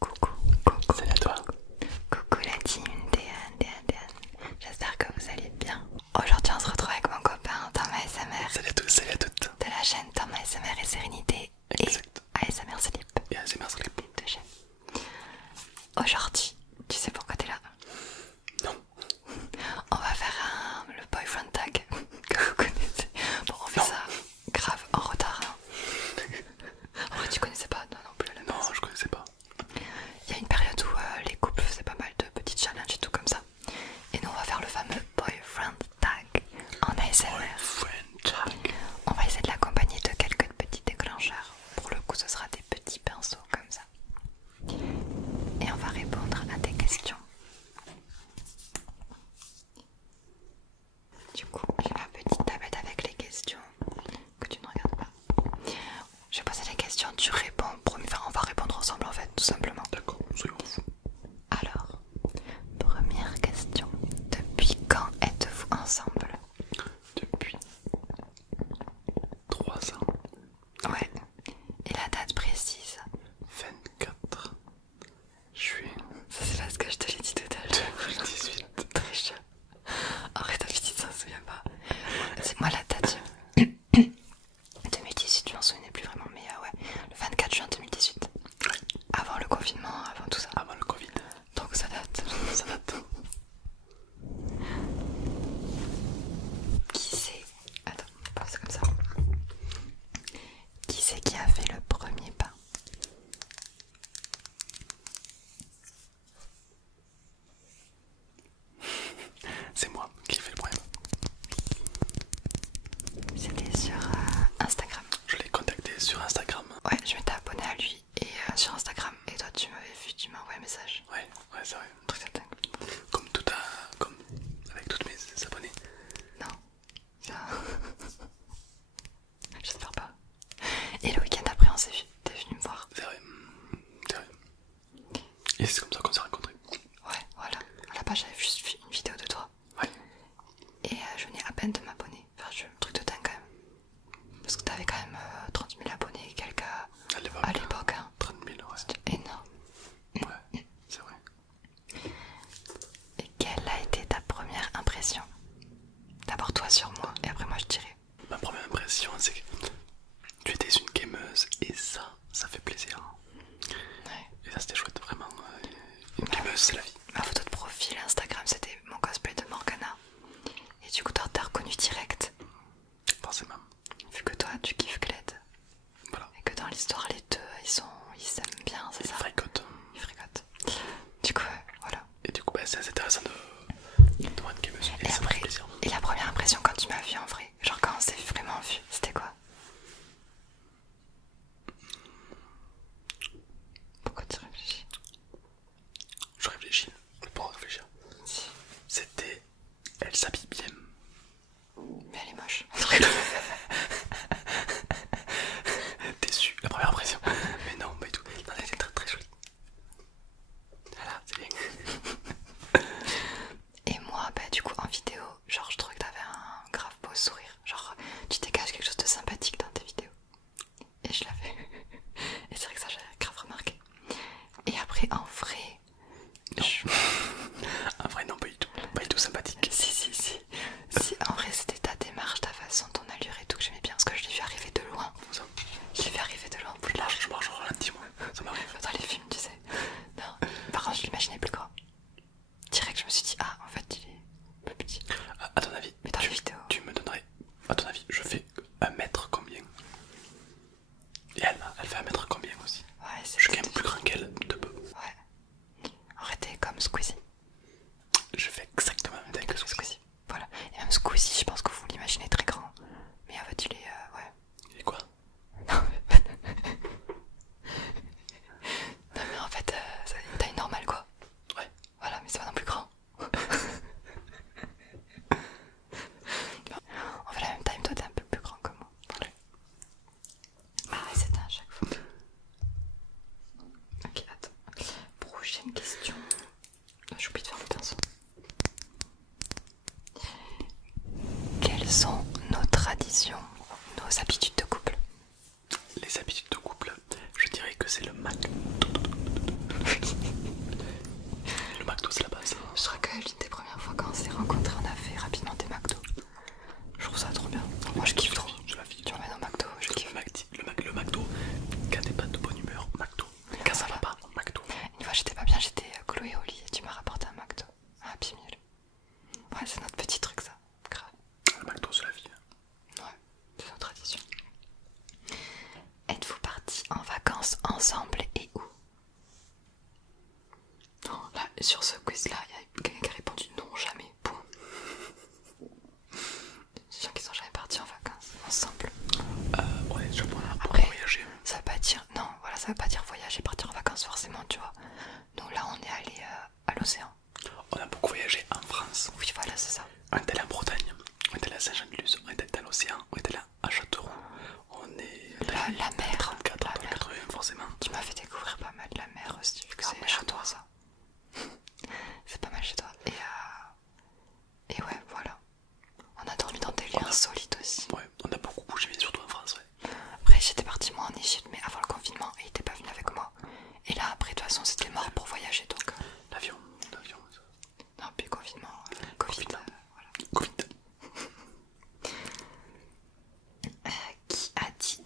Coucou, coucou. Salut à toi. Coucou la team DN. J'espère que vous allez bien. Aujourd'hui on se retrouve avec mon copain Thomas ASMR. Salut à tous, salut à toutes. De la chaîne Thomas ASMR et Sérénité. Exact. Et ASMR Slip. Et ASMR Slip. Deux chaînes. Aujourd'hui, tu sais pourquoi t'es là? Non. On va faire le boyfriend tag que vous connaissez. Bon, on fait ça grave en retard. Hein. En vrai, tu connaissais pas non plus la base. Non, je connaissais pas. Il y a une période où les couples faisaient pas mal de petits challenges et tout comme ça. Et nous on va faire le fameux boyfriend tag en ASMR. Boyfriend tag. On va essayer de l'accompagner de quelques petits déclencheurs. Pour le coup ce sera des petits pinceaux comme ça. Et on va répondre à tes questions. Du coup j'ai ma petite tablette avec les questions que tu ne regardes pas. Je vais poser les questions, tu réponds. Enfin, on va répondre ensemble en fait, tout simplement. D'accord, soyons fous. Alors, première question. Depuis quand êtes-vous ensemble? Depuis 3 ans. Ouais. Et la date précise? 24 juin Ça c'est parce que je te l'ai dit tout à l'heure. 2018. Très chaud. Arrête, ta petite, ça se souvient pas. C'est moi la date. 2018, je m'en souvenais plus vraiment, mais ouais. Le 24 juin 2018. Avant le confinement, avant tout ça. Avant le Covid. Donc ça date. Ça date. Qui c'est? Attends, pas ça comme ça. Qui c'est qui a fait le premier pas? C'est moi qui fais le problème. C'était sur Instagram. Je l'ai contacté sur Instagram. Ouais, je m'étais abonnée à lui et sur Instagram. Et toi, tu m'avais vu, tu m'as envoyé un message. Ouais, c'est vrai. Un truc de dingue. Comme avec toutes mes abonnés. Non, ça. J'espère pas. Et le week-end après, on s'est vu. T'es venu me voir. C'est vrai. C'est vrai. Et c'est comme ça qu'on s'est rencontrés. Ouais, voilà. À la base, j'avais juste vu une vidéo de toi. Ouais. Et je venais à peine de m'abonner. Enfin, un truc de dingue quand même. Parce que t'avais quand même 30 000 abonnés et quelques à l'époque. Hein. 30 000, ouais. C'était énorme. Ouais, c'est vrai. Et quelle a été ta première impression? D'abord toi sur moi et après moi je dirais. Ma première impression, c'est que tu étais une gameuse et ça fait plaisir. Ouais. Et ça, c'était chouette, vraiment. Une gameuse, c'est la vie. Ma photo de profil Instagram c'était mon cosplay de Morgana. Et du coup toi t'as reconnu direct. Forcément. Vu que toi tu kiffes Gled. Voilà. Et que dans l'histoire les deux ils s'aiment bien, c'est ça? Fricote. Ils fricotent. Du coup voilà. Et du coup, bah, c'est assez intéressant de voir une gameuse. Et, Et ça après, fait plaisir. et la première impression quand tu m'as vu en vrai, genre quand on s'est vraiment vu, c'était quoi? Pourquoi tu réfléchis? Je réfléchis. Pour réfléchir. Si. C'était. Elle s'habille bien. Mais elle est moche. Déçu, la première impression. Mais non, pas du tout. Non, elle était très très jolie. Voilà, c'est bien. Et moi, bah du coup en vidéo, genre je trouvais que t'avais un grave beau sourire. Genre tu dégages quelque chose de sympathique dans tes vidéos. Et je l'avais. Et c'est vrai que ça j'avais grave remarqué. Et après en vrai, En vrai, non, pas du tout. Pas du tout sympathique. si. Si, en vrai c'était ta démarche, ta façon, ton allure et tout que j'aimais bien. Parce que je l'ai vu arriver de loin. Ça. Je l'ai vu arriver de loin. Je marche au ralenti, moi. Ça m'arrive. Dans les films, tu sais. Non, par contre je l'imaginais plus grand. Direct je me suis dit, ah en fait il est plus petit. À ton avis, Mais dans les vidéos. tu me donnerais. À ton avis, je fais 1 mètre combien? Et elle fait 1 mètre combien aussi? Ouais, c'est Je suis quand même plus grand qu'elle, de peu. Ouais. Arrêtez comme Squeezie. Je fais exactement la même taille que Squeezie. Squeezie. Voilà. Et même Squeezie, je pense que vous l'imaginez très grand. Mais en fait, il est. Ouais. Et quoi? Non, mais en fait, c'est une taille normale quoi. Ouais. Voilà, mais c'est pas non plus grand. On fait la même taille, toi t'es un peu plus grand que moi. Ouais. Ah ouais, c'est à chaque fois. Ok, attends. Prochaine question. J'ai oublié de faire le pinceau. Quelles sont nos traditions, nos habitudes de couple? Les habitudes de couple, je dirais que c'est le Mac.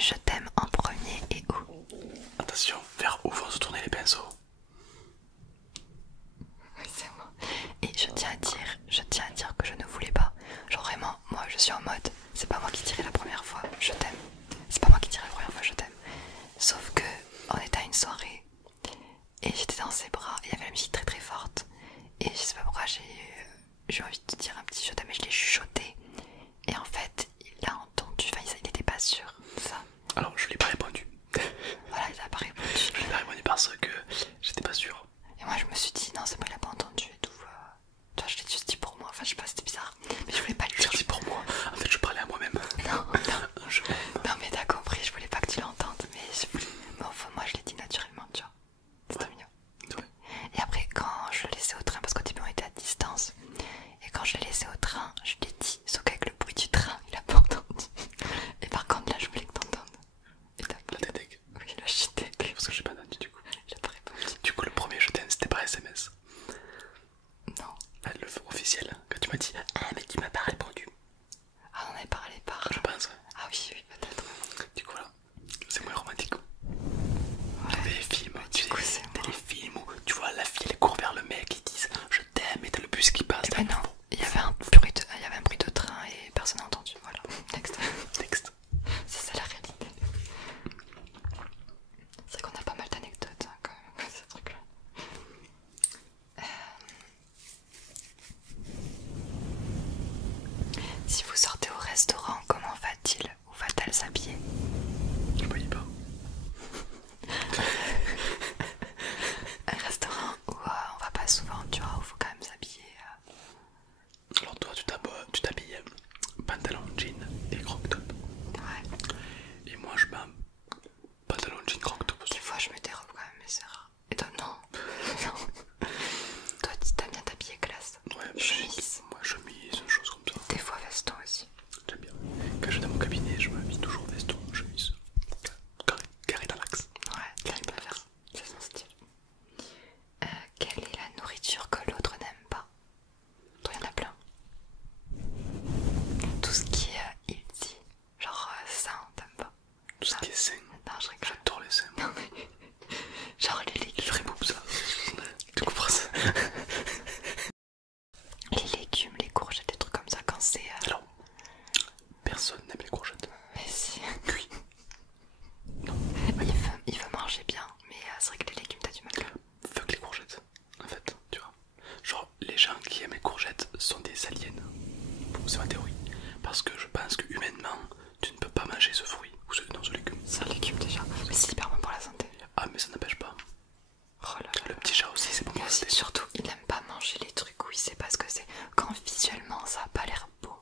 je t'aime en premier et où? Attention, vers où vont se tourner les pinceaux? Oui, c'est moi. Et je tiens à dire que je ne voulais pas. Genre vraiment, moi je suis en mode, c'est pas moi qui dirais la première fois je t'aime. C'est pas moi qui dirais la première fois je t'aime. Sauf que on était à une soirée et j'étais dans ses bras, il y avait la musique très très forte. Et je sais pas pourquoi j'ai eu envie de te dire un petit je t'aime et je l'ai chuchoté. Et en fait, il l'a entendu, enfin il était pas sûr de ça. Alors je lui ai pas répondu. Voilà, il a pas répondu. Je lui ai pas répondu parce que j'étais pas sûr. Et moi je me suis dit non c'est bon il a pas entendu et tout. Toi je l'ai juste dit pour moi, enfin je sais pas c'était bizarre. Mais je voulais pas le dire. Je dis pour moi, en fait je parlais à moi-même. Non, non mais t'as compris, je voulais pas que tu l'entendes. Mais je voulais... Mais enfin moi je l'ai dit naturellement tu vois. C'était mignon. Ouais. Et après quand je le laissais au train, parce qu'au début on était à distance. Et quand je l'ai laissé au train, je l'ai dit, sauf qu'avec le bruit du train il a pas entendu. Et par contre là je voulais que t'entendes. Et t'as pas. Là t'es deg. Oui là je suis deg. Parce que j'ai pas entendu du coup. J'ai pas répondu. Du coup le premier je t'aime c'était par SMS. Non. Ah, le officiel, quand tu m'as dit ah mais tu m'as pas répondu. Ah on avait parlé par... Je pense ouais. Ah oui oui peut-être. Du coup là, c'est moins romantique. Ouais. Les films, tu coup, sais, c'est les films où tu vois la fille elle court vers le mec, ils disent je t'aime et t'as le bus qui passe. Eh ben non, il y avait un bruit de train et personne n'a entendu, voilà. Next. Texte. Ça c'est la réalité. C'est vrai qu'on a pas mal d'anecdotes hein, quand même, avec ce truc là. Si vous sortez au restaurant, comment va-t-il ou va-t-elle s'habiller? Je voyais pas. Un restaurant où on va pas souvent, tu vois, où il faut quand même s'habiller. Alors toi tu t'habilles pantalon, jean et croc top. Ouais. Et moi je mets un pantalon, jean, croc top aussi. Des fois je mets des robes quand même, mais c'est rare. Et toi non. Non. Toi t'aimes bien t'habiller classe. Ouais, Chemise. moi chemise, choses comme ça. Des fois veston aussi. J'aime bien. Quand je vais dans mon cabinet, je m'habille toujours veston, chemise. Carré dans l'axe. Ouais, t'aimes bien faire. C'est son style. Quelle est la nourriture que l'autre n'aime pas? Toi, il y en a plein. Tout ce qui est healthy, genre sain, t'aimes pas? Tout ce qui est sain. Non, je rigole. J'adore les seins. Non, mais... genre les Les légumes. vrais boobs ça. Tu comprends ça? Les légumes, les courgettes, des trucs comme ça quand c'est... Alors, personne n'aime les courgettes. Mais si. Cuit. Non. Il veut manger bien, mais c'est vrai que les légumes, t'as du mal. Fuck les courgettes. En fait, tu vois. Genre, les gens qui aiment les courgettes sont des aliens. Bon, c'est ma théorie. Parce que je pense que humainement, tu ne peux pas manger ce fruit ou ce légume. C'est un légume déjà, mais c'est hyper bon pour la santé. Ah, mais ça n'empêche pas. Oh là là. Le petit chat aussi, c'est bon pour Mais la aussi, santé. surtout, il aime pas manger les trucs où il sait pas ce que c'est. Quand visuellement ça a pas l'air beau.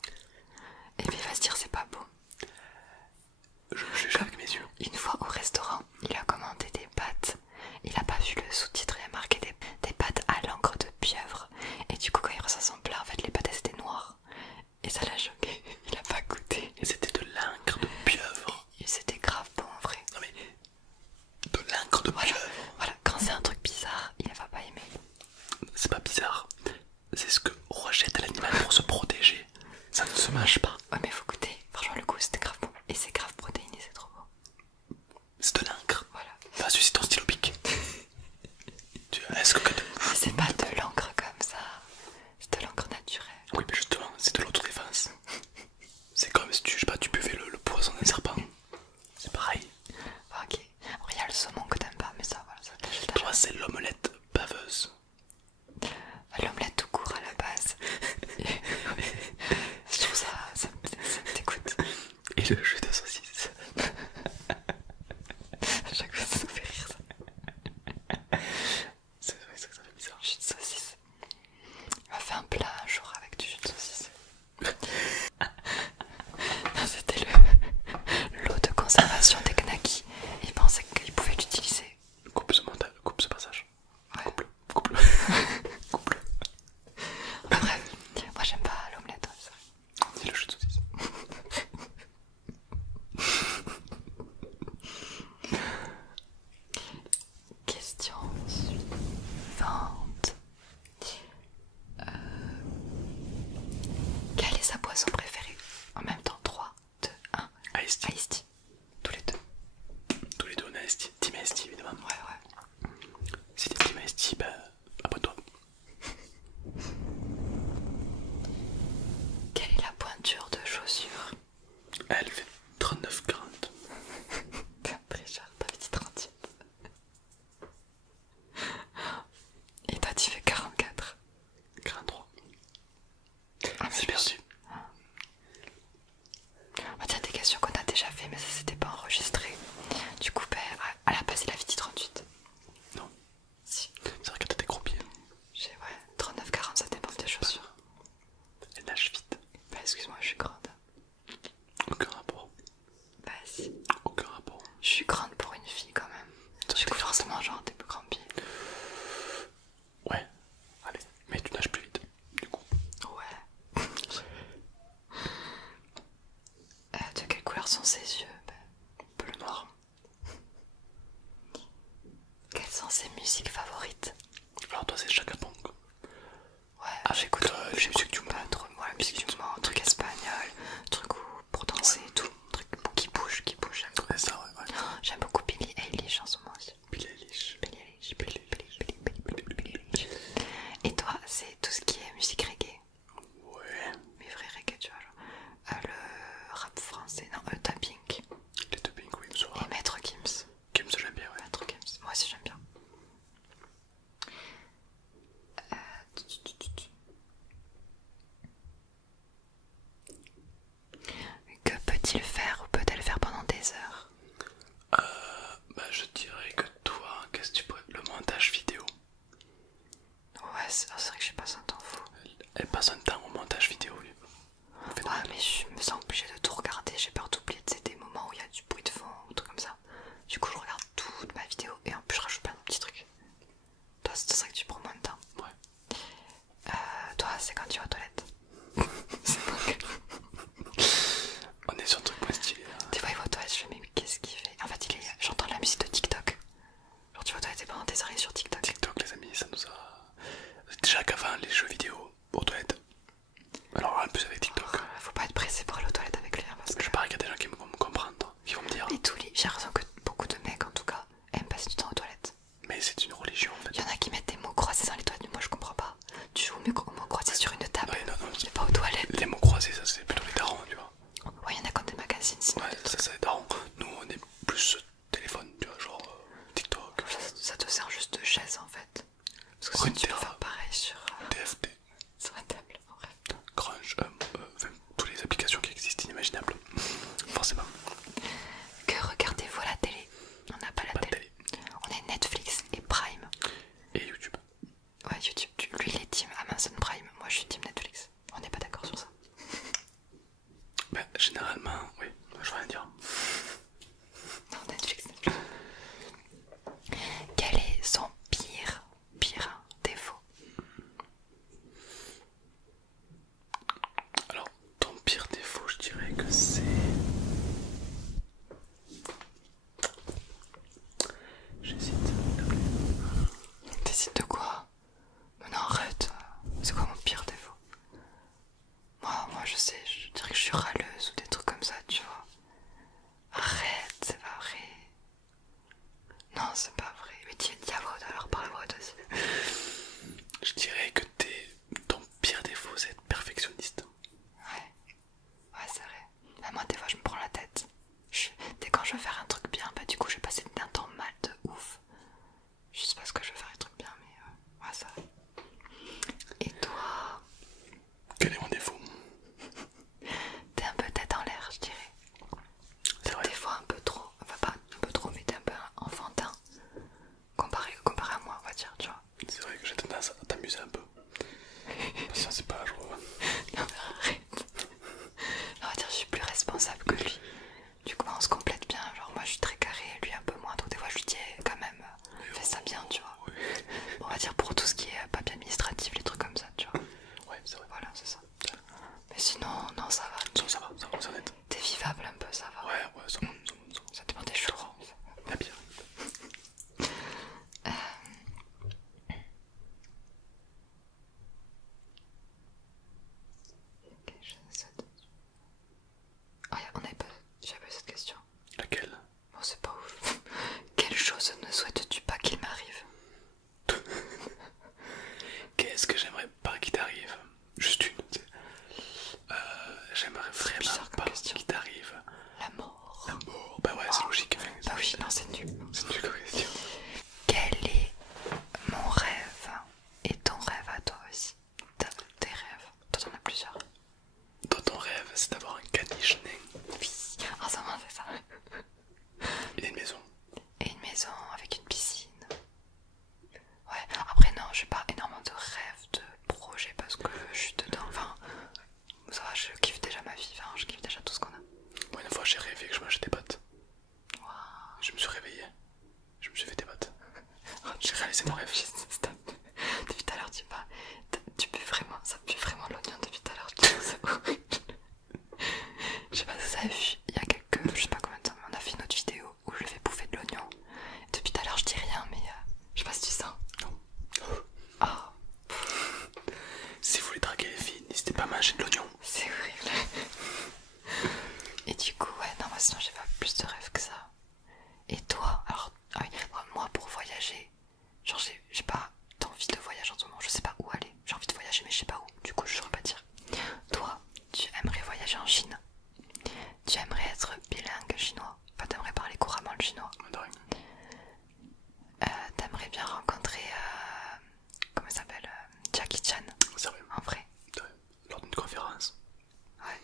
Et puis il va se dire c'est pas beau. Je juge avec mes yeux. Une fois au restaurant, il a commandé des pâtes. Il a pas vu le sous-titre, il a marqué des pâtes à l'encre de pieuvre. Et du coup quand il reçoit son plat, en fait les pâtes elles étaient noires. Et ça l'a choqué, il a pas goûté. Et c'était de forcément genre des plus grands pieds. Ouais, allez, mais tu nages plus vite, du coup. Ouais. De quelle couleur sont ses yeux? Bleu noir. Quelles sont ses musiques favorites? Alors toi c'est Chaka Ponk. Ouais, J'écoute j'écoute pas trop. Ouais, musique du moment, truc espagnol, truc pour danser et tout. Truc qui bouge, j'aime beaucoup. Ouais, ça, ouais. J'aime beaucoup Billie Eilish en ce moment aussi. Billie Eilish. Et toi, c'est tout ce qui est musique reggae? Ouais. Mais vrai reggae, tu vois, genre. Le rap français, non, tapping. Les deux Pink, oui, me Et Maître Gims. Gims, j'aime bien, ouais. Maître Gims, moi aussi j'aime bien. Que peut-il faire ou peut-elle faire pendant des heures? Bah je dirais que toi, qu'est-ce que tu pourrais... Le montage vidéo. Ouais, c'est vrai que j'ai pas un temps fou. Elle passe un temps au montage vidéo, lui. Ouais, mais je me sens obligée de tout regarder, j'ai peur d'oublier des moments où il y a du bruit de fond ou tout comme ça. Du coup je regarde toute ma vidéo et en plus je rajoute plein de petits trucs. Toi c'est ça que tu prends moins de temps. Ouais. Toi c'est quand tu vas aux toilettes. C'est pas On est sur un truc moins stylé là. des fois il va aux toilettes, je fais mais qu'est-ce qu'il fait? En fait j'entends la musique de TikTok. Genre tu vas aux toilettes et pendant des heures il est sur TikTok. TikTok les amis, ça nous a... Déjà qu'avant les jeux vidéo aux toilettes. Alors en plus avec TikTok. Faut pas être pressé pour aller aux toilettes avec lui hein, parce que... Je parie qu'il y a des gens qui vont me comprendre, qui vont me dire. Mais j'ai l'impression que beaucoup de mecs en tout cas aiment passer du temps aux toilettes. Mais c'est une religion en fait. Il y en a qui mettent des mots croisés dans les toilettes, mais moi je comprends pas. Tu joues mieux aux mots croisés sur une table, Ouais, non, mais pas aux toilettes. Les mots croisés, ça c'est plutôt les darons, tu vois. Ouais, il y en a quand des magazines, sinon. Ouais, ça c'est les darons. Nous on est plus téléphone, tu vois, genre TikTok. Ça te sert juste de chaise en fait. Parce que Ouais, sinon tu peux faire pareil TFT, sur la table. En vrai. Crunch, enfin, toutes les applications qui existent inimaginables. Forcément. Que regardez-vous à la télé? On n'a pas la Pas de télé. télé. On est Netflix et Prime. Et YouTube. Ouais, YouTube. Lui il est team Amazon Prime, moi je suis team Netflix. On n'est pas d'accord sur ça. Ben, généralement, oui, je veux rien dire. Non, Netflix. Quel est son pire défaut? Alors, ton pire défaut, je dirais que c'est... J'hésite. T'hésites de quoi? Mais non, arrête. C'est quoi mon pire défaut? Moi je sais, je dirais que je suis râleuse ou des trucs comme ça, tu vois. Arrête, c'est pas vrai. Non, c'est pas vrai. Mais dis à voix haute, alors parle à voix haute aussi. Je dirais que ton pire défaut, c'est être perfectionniste. Ouais, c'est vrai. Bah, moi, des fois, je me prends la tête. Dès quand je veux faire un truc bien, bah du coup, je vais passer un temps mal de ouf. Juste parce que je veux faire un truc bien, mais ouais, ça va. Et toi? Quel est mon défaut? T'es un peu tête en l'air, je dirais. C'est vrai. Des fois un peu trop, enfin pas un peu trop, mais t'es un peu enfantin comparé à moi, on va dire, tu vois. C'est vrai que j'ai tendance à t'amuser un peu. Ça c'est pas, je vois. Non mais arrête. On va dire je suis plus responsable que lui. Du coup on se complète bien, genre moi je suis très carré, lui un peu moins, donc des fois je lui dis quand même fais ça bien, tu vois. On va dire pour tout ce qui est papier administratif, les trucs comme ça, tu vois. Ouais, c'est vrai. Voilà, c'est ça. Mais sinon, non, ça va. Non, ça va, c'est honnête. T'es vivable un peu, ça va. Ouais, ça va. Ça dépend des jours. La pire. Oh, j'avais pas cette question. Laquelle? Bon, c'est pas ouf. Quelle chose ne souhaites-tu pas qu'il m'arrive? Qu'est-ce que j'aimerais pas qu'il t'arrive? Juste une. J'aimerais vraiment pas qu'il t'arrive. La mort. La mort. Bah ouais, c'est logique. Bah oui, non, c'est nul. C'est nul comme question. Quel est mon rêve et ton rêve à toi aussi? Tes rêves. Toi, t'en as plusieurs. Toi, ton rêve, c'est d'avoir un caniche nain. Oui, en ce moment, c'est ça. Et une maison. Et une maison avec une piscine. Ouais, après, non, j'ai pas énormément de rêves, de projets parce que je suis dedans. Enfin, ça va, je kiffe déjà ma vie. Enfin, je kiffe déjà tout ce qu'on a. Moi, une fois, j'ai rêvé que je mangeais des pâtes. Je me suis réveillé. Je me suis fait des pâtes. sinon j'ai pas plus de rêves que ça. Et toi, alors, ah oui, moi pour voyager, genre j'ai pas d'envie de voyager en ce moment, je sais pas où aller. J'ai envie de voyager mais je sais pas où, du coup je saurais pas dire. Toi, tu aimerais voyager en Chine? Tu aimerais être bilingue chinois? Enfin, t'aimerais parler couramment le chinois? T'aimerais bien rencontrer, comment il s'appelle, Jackie Chan? C'est vrai. En vrai? Lors d'une conférence. Ouais.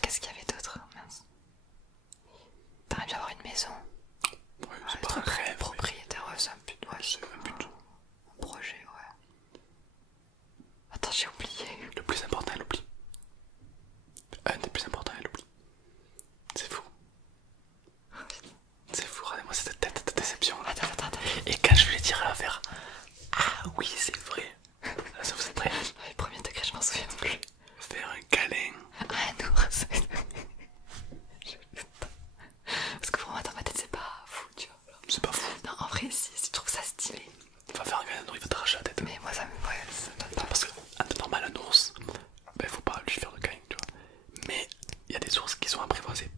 Qu'est-ce qu'il y avait d'autre? Mince. T'aimerais bien avoir une maison? Ouais, c'est pas un rêve. Propriétaire, ouais, c'est un but. Ouais, c'est un but. Un projet, ouais. Attends, j'ai oublié. Le plus important, elle oublie. Un des plus importants, elle oublie. C'est fou. C'est fou, regardez-moi cette tête de déception. Attends. Et quand je voulais dire à faire ah oui, c'est vrai. Là, ça vous êtes prêts? Le premier degré, je m'en souviens plus. Faire un câlin. Ah, un ours. Parce que pour moi, dans ma tête, c'est pas fou, tu vois. C'est pas fou. Non, en vrai, si, je trouve ça stylé. Va faire un câlin, non, il va t'arracher la tête. Mais moi, ça me. Ouais, ça me donne pas. Parce que, en temps normal, un ours, ben, faut pas lui faire de câlin, tu vois. Mais il y a des ours qui sont apprivoisés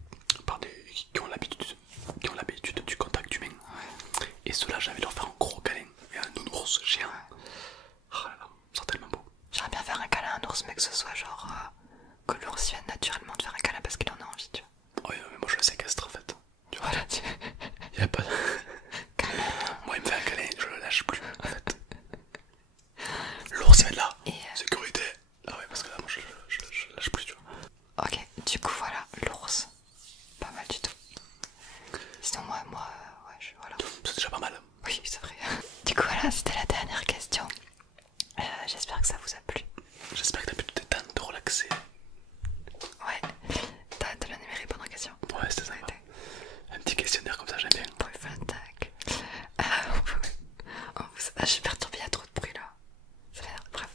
par des. Qui ont l'habitude du contact humain. Ouais. Et ceux-là, j'avais leur faire un gros câlin. Et un nounours géant. Oh là là, c'est tellement beau. J'aimerais bien faire un câlin à un ours, mais que ce soit genre. Que l'ours vienne naturellement te faire un câlin parce qu'il en a envie, tu vois. Ouais, mais moi je le séquestre en fait. Tu vois, voilà, tu. Y a pas. Câlin. Moi, il me fait un câlin, je le lâche plus en fait. L'ours, il va être là. Et sécurité. Ah ouais, parce que là, moi je le lâche plus, tu vois. Ok, du coup, voilà, l'ours. Pas mal du tout. Sinon, moi, ouais, voilà. C'est déjà pas mal. Oui, c'est vrai. Du coup, voilà, c'était la dernière question. J'espère que ça vous a plu. J'espère que t'as pu te détendre, te relaxer. Ouais, t'as bien aimé répondre aux questions. Ouais, c'était sympa. Un petit questionnaire comme ça, j'aime bien. Bref, un tac. Je suis perturbée, il y a trop de bruit là. Ça va, bref.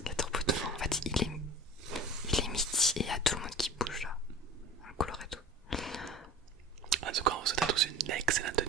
Il y a trop de vent. En fait, il est midi et il y a tout le monde qui bouge là. Le couloir et tout. En tout cas, on vous souhaite à tous une excellente